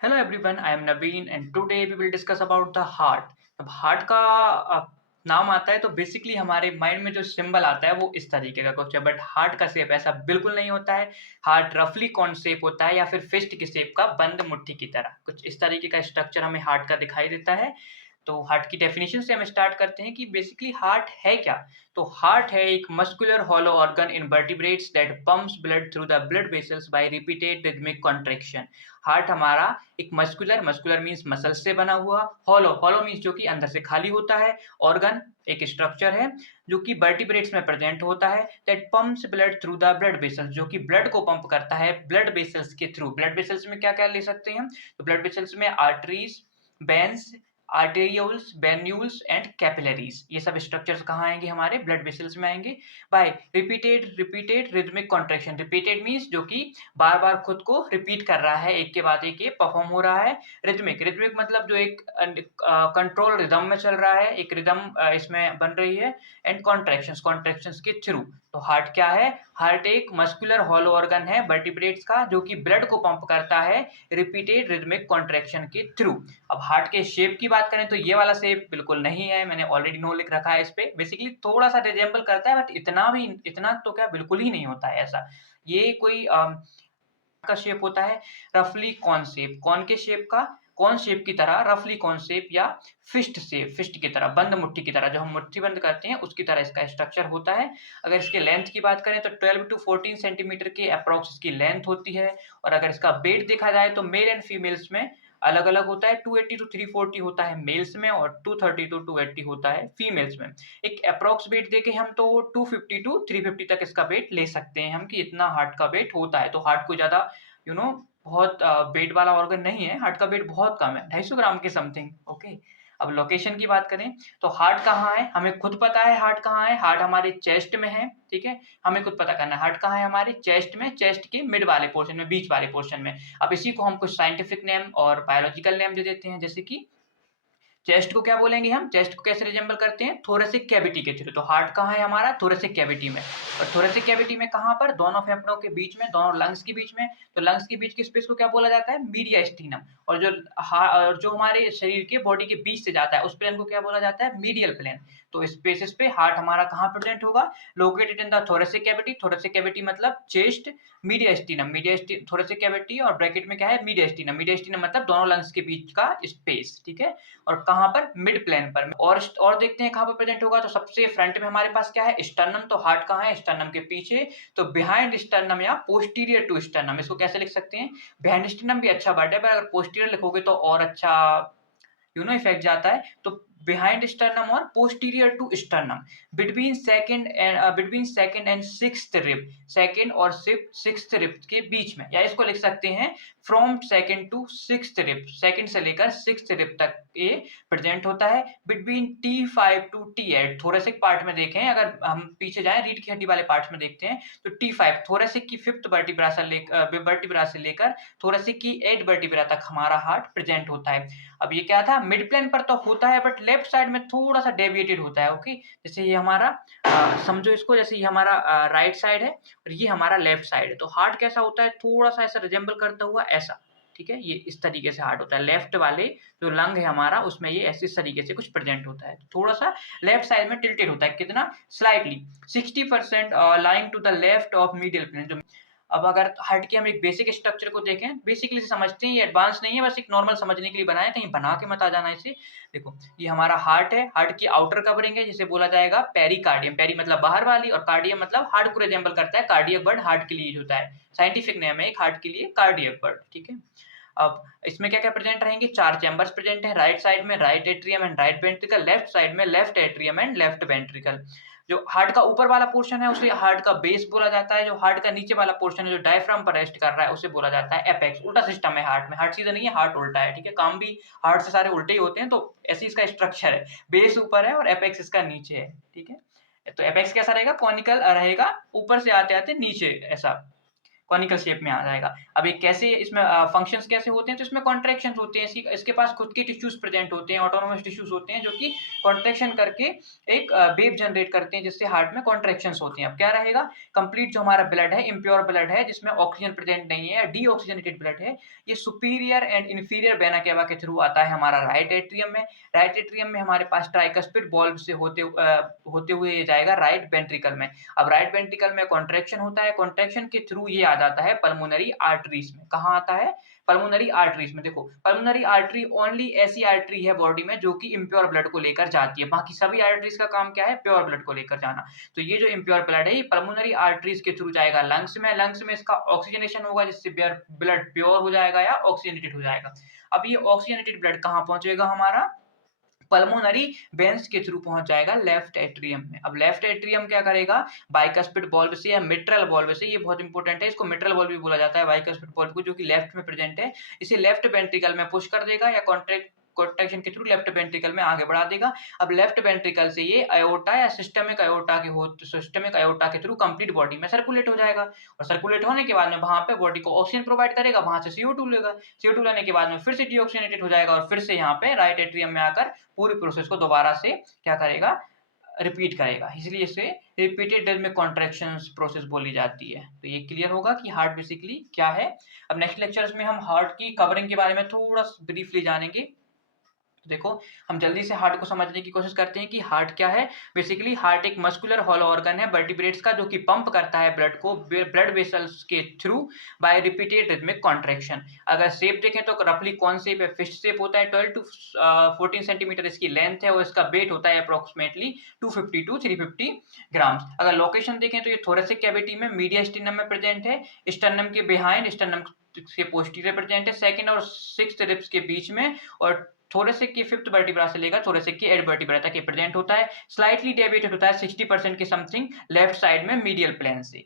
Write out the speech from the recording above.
Hello everyone, I am Naveen and today we will discuss about the heart. अब heart का नाम आता है तो बेसिकली हमारे माइंड में जो सिंबल आता है वो इस तरीके का कुछ है, बट हार्ट का शेप ऐसा बिल्कुल नहीं होता है। हार्ट रफली कौन शेप होता है या फिर फिस्ट की शेप का, बंद मुट्ठी की तरह कुछ इस तरीके का स्ट्रक्चर हमें हार्ट का दिखाई देता है। तो हार्ट की डेफिनेशन से हम स्टार्ट करते हैं कि बेसिकली हार्ट है क्या। तो हार्ट है एक muscular hollow organ in vertebrates that pumps blood through the blood vessels by repeated rhythmic contraction. Heart हमारा एक मस्कुलर मस्कुलर मीन्स मसल से बना हुआ, हॉलो हॉलो मीन्स जो कि अंदर से खाली होता है, ऑर्गन एक स्ट्रक्चर है जो कि वर्टिब्रेट्स में प्रेजेंट होता है, that pumps blood through the blood vessels, जो कि ब्लड को पंप करता है ब्लड वेसल्स के थ्रू। ब्लड वेसल्स में क्या क्या ले सकते हैं हम, तो ब्लड वेसल्स में arteries, veins, arterioles, venules and capillaries, ये सब स्ट्रक्चर्स कहाँ आएंगे, हमारे ब्लड वेसल्स में आएंगे। By repeated repeated rhythmic contraction, repeated means जो कि बार बार खुद को रिपीट कर रहा है, एक के बाद एक ये परफॉर्म हो रहा है। रिदमिक रिदमिक मतलब जो एक कंट्रोल रिदम में चल रहा है, एक रिदम इसमें बन रही है। एंड कॉन्ट्रैक्शंस कॉन्ट्रैक्शंस के थ्रू। तो हार्ट क्या है, हार्ट एक मस्कुलर हॉलो ऑर्गन है वर्टिब्रेट्स का, जो कि ब्लड को पंप करता है रिपीटेड रिदमिक कॉन्ट्रैक्शन के थ्रू। अब हार्ट के शेप की बात करें तो ये वाला शेप बिल्कुल नहीं है, मैंने ऑलरेडी नो लिख रखा है इस पे। बेसिकली थोड़ा सा रिजेंबल करता है, बट इतना तो क्या बिल्कुल ही नहीं होता है ऐसा। ये कोई का शेप होता है रफली कॉन शेप, कौन के शेप का, कौन शेप की तरह, रफली कौन शेप या फिस्ट शेप, फिस्ट की तरह, बंद मुट्ठी की तरह, जो हम मुट्ठी बंद करते हैं उसकी तरह इसका स्ट्रक्चर होता है। अगर इसके लेंथ की बात करें तो 12 टू 14 सेंटीमीटर के अप्रॉक्स इसकी लेंथ होती है। और अगर इसका वेट देखा जाए तो मेल एंड फीमेल्स में अलग अलग होता है, 280 टू 340 होता है मेल्स में और 230 टू 280 होता है फीमेल्स में। एक अप्रॉक्स वेट देके हम तो 250 टू 350 तक इसका वेट ले सकते हैं हम, कि इतना हार्ट का वेट होता है। तो हार्ट को ज्यादा यू नो बहुत वेट वाला ऑर्गन नहीं है, हार्ट का वेट बहुत कम है, 250 ग्राम के समथिंग। ओके, अब लोकेशन की बात करें तो हार्ट कहाँ है, हमें खुद पता है हार्ट कहाँ है, हार्ट हमारे चेस्ट में है। ठीक है, हमें खुद पता करना है हार्ट कहाँ है, हमारे चेस्ट में, चेस्ट के मिड वाले पोर्शन में, बीच वाले पोर्शन में। अब इसी को हम कुछ साइंटिफिक नेम और बायोलॉजिकल नेम दे देते हैं, जैसे कि चेस्ट को क्या बोलेंगे हम, चेस्ट को कैसे रिजेंबल करते हैं, थोरेसिक कैविटी के थ्रू। तो हार्ट कहाँ है हमारा, थोरेसिक कैविटी में। और थोरेसिक कैविटी में कहाँ पर, दोनों फेफड़ों के बीच में, दोनों लंग्स के बीच में। तो लंग्स के बीच की स्पेस को क्या बोला जाता है, मीडियास्टिनम। और जो हमारे शरीर के बॉडी के बीच से जाता है उस प्लेन को क्या बोला जाता है, मीडियल प्लेन। तो स्पेसिस पे हार्ट हमारा कहाँ प्रेजेंट होगा, located in the thoracic cavity. Thoracic cavity मतलब चेस्ट, मीडियास्टिनम, थोरेसिक कैविटी और ब्रैकेट में क्या है, मीडियास्टिनम, मीडियास्टिनम मतलब दोनों लंग्स के बीच का स्पेस। ठीक है, और कहाँ पर, मिड प्लेन पर। और देखते हैं कहाँ पर प्रेजेंट होगा, तो सबसे फ्रंट में हमारे पास क्या है, स्टर्नम। तो हार्ट कहाँ है, स्टर्नम के पीछे। तो बिहाइंड स्टर्नम या पोस्टीरियर टू स्टर्नम, इसको कैसे लिख सकते हैं, बिहाइंड स्टर्नम भी अच्छा वर्ड है, पर अगर पोस्टीरियर लिखोगे तो और अच्छा इफेक्ट जाता है। तो बिहाइंड स्टर्नम और posterior to sternum, between second and sixth rib, second और सिक्स्थ रिब के बीच में। या इसको लिख सकते हैं from second to sixth rib, second से लेकर सिक्स्थ रिब तक ये प्रेजेंट होता है। Between T5 to T8, thoracic part में देखें, अगर हम पीछे जाएं रीढ़ की हड्डी वाले पार्ट में देखते हैं तो T5 थोरेसिक की फिफ्थ वर्टिब्रा से लेकर थोरेसिक की 8 वर्टिब्रा तक हमारा हार्ट प्रेजेंट होता है। अब ये क्या था, मिड प्लेन पर तो होता है, बट लेफ्ट साइड में थोड़ा सा डेविएटेड होता है। ओके, जैसे ये हमारा समझो इसको, जैसे ये हमारा राइट साइड है और ये हमारा लेफ्ट साइड है। तो हार्ट कैसा होता है, थोड़ा सा ऐसा रिजेंबल करता हुआ ऐसा। ठीक है, ये इस तरीके से हार्ट होता है। लेफ्ट वाले जो लंग है हमारा उसमें ये ऐसे इस तरीके से कुछ प्रेजेंट होता है, थोड़ा सा लेफ्ट साइड में टिल्टेड होता है, कितना, slightly 60% lying to the left of medial plane. जो अब अगर हार्ट के हम एक बेसिक स्ट्रक्चर को देखें, बेसिकली समझते हैं, ये एडवांस नहीं है, बस एक नॉर्मल समझने के लिए बनाया, कहीं बना के मत आ जाना इसे। देखो, ये हमारा हार्ट है, हार्ट की आउटर कवरिंग है जिसे बोला जाएगा पेरिकार्डियम, पेरी मतलब बाहर वाली और कार्डियम मतलब हार्ट को रिजेंबल करता है। कार्डियक वर्ड हार्ट के लिए यूज होता है, साइंटिफिक नेम है एक हार्ट के लिए कार्डियक वर्ड। ठीक है, अब इसमें क्या क्या प्रेजेंट रहेंगे, 4 चैम्बर्स प्रेजेंट है, राइट साइड में right atrium and right ventricle, left side में left atrium and left ventricle. जो हार्ट का ऊपर वाला पोर्शन है उसे हार्ट का बेस बोला जाता है, जो हार्ट का नीचे वाला पोर्शन है जो डायफ्राम पर रेस्ट कर रहा है उसे बोला जाता है एपेक्स। उल्टा सिस्टम है हार्ट में, हार्ट सीधा नहीं है, हार्ट उल्टा है। ठीक है, काम भी हार्ट से सारे उल्टे ही होते हैं, तो ऐसी इसका स्ट्रक्चर है, बेस ऊपर है और एपेक्स इसका नीचे है। ठीक है, तो एपेक्स कैसा रहेगा, कॉनिकल रहेगा, ऊपर से आते आते नीचे ऐसा कॉनिकल शेप में आ जाएगा। अब ये कैसे इसमें फंक्शंस कैसे होते हैं, तो इसमें कॉन्ट्रैक्शंस होते हैं, इसके पास खुद के टिश्यूज प्रेजेंट होते हैं, ऑटोनोमस टिश्यूज होते हैं जो कि कॉन्ट्रैक्शन करके एक वेव जनरेट करते हैं जिससे हार्ट में कॉन्ट्रैक्शंस होती हैं। अब क्या रहेगा, कंप्लीट जो हमारा ब्लड है, इम्प्योर ब्लड है जिसमें ऑक्सीजन प्रेजेंट नहीं है या डीऑक्सीजनेटेड ब्लड है, ये superior and inferior vena cava के थ्रू आता है हमारा राइट एट्रियम में। राइट एट्रियम में हमारे पास ट्राइकस्पिड बॉल्व से होते हुए ये जाएगा राइट वेंट्रिकल में। अब राइट वेंट्रिकल में कॉन्ट्रैक्शन होता है, कॉन्ट्रैक्शन के थ्रू ये आ जाता है पल्मोनरी आर्टरीज में। कहाँ आता है, पल्मोनरी आर्टरीज में। देखो पल्मोनरी आर्टरी ओनली ऐसी आर्टरी है बॉडी में जो कि इम्प्योर ब्लड को लेकर जाती है, बाकी सभी आर्टरीज का काम क्या है, प्योर ब्लड को लेकर जाना। तो ये जो इम्प्योर ब्लड है ये पल्मोनरी आर्टरीज के थ्रू जाएगा लंग्स में, लंग्स में इसका ऑक्सीजनेशन होगा जिससे ब्लड प्योर हो जाएगा या ऑक्सीजनेटेड हो जाएगा। अब ये ऑक्सीजनेटेड ब्लड कहाँ पहुंचेगा, हमारा पल्मोनरी वेन्स के थ्रू पहुंच जाएगा लेफ्ट एट्रियम में। अब लेफ्ट एट्रियम क्या करेगा, बाइकस्पिड बॉल्व से या मिट्रल बॉल्व से, ये बहुत इंपॉर्टेंट है, इसको मिट्रल बॉल्व भी बोला जाता है बाइकस्पिड बॉल्व को, जो कि लेफ्ट में प्रेजेंट है, इसे लेफ्ट वेंट्रिकल में पुश कर देगा या कॉन्ट्रैक्शन के थ्रू लेफ्ट वेंट्रिकल में आगे बढ़ा देगा। अब लेफ्ट वेंट्रिकल से ये अयोटा या सिस्टमिक अयोटा के थ्रू कंप्लीट बॉडी में सर्कुलेट हो जाएगा, और सर्कुलेट होने के बाद में वहां पे बॉडी को ऑक्सीजन प्रोवाइड करेगा, वहां से CO2 लेगा, CO2 लेने के बाद में फिर से डीऑक्सीजनेटेड हो जाएगा और फिर से यहाँ पे राइट एट्रियम में आकर पूरी प्रोसेस को दोबारा से क्या करेगा, रिपीट करेगा। इसलिए इसे रिपीटेड रिदमिक कॉन्ट्रैक्शंस प्रोसेस बोली जाती है। तो ये क्लियर होगा कि हार्ट बेसिकली क्या है। अब नेक्स्ट लेक्चर्स में हम हार्ट की कवरिंग के बारे में थोड़ा ब्रीफली जानेंगे। देखो हम जल्दी से हार्ट को समझने की कोशिश करते हैं कि हार्ट क्या है। बेसिकली हार्ट एक मस्कुलर हॉलो ऑर्गन है वर्टिब्रेट्स का, जो कि पंप करता है ब्लड को ब्लड वेसल्स के through by repeated rhythmic contraction. अगर शेप देखें तो रफली कौन शेप है, फिश शेप होता है, 12 to 14 सेंटीमीटर इसकी लेंथ है और इसका वेट होता है अप्रोक्सीमेटली 250 to 350 ग्राम्स। अगर लोकेशन देखें तो ये थोरेसिक कैविटी में मीडिया स्टर्नम में प्रेजेंट है, स्टर्नम के बिहाइंड, स्टर्नम के पोस्टीरियर प्रेजेंट है, सेकंड और सिक्स्थ रिब्स के बीच में, और थोरेसिक की फिफ्थ वर्टिब्रा से लेकर थोरेसिक की एट वर्टिब्रा तक ये प्रेजेंट होता है। स्लाइटली डेविएटेड होता है 60% के समथिंग लेफ्ट साइड में मीडियल प्लेन से।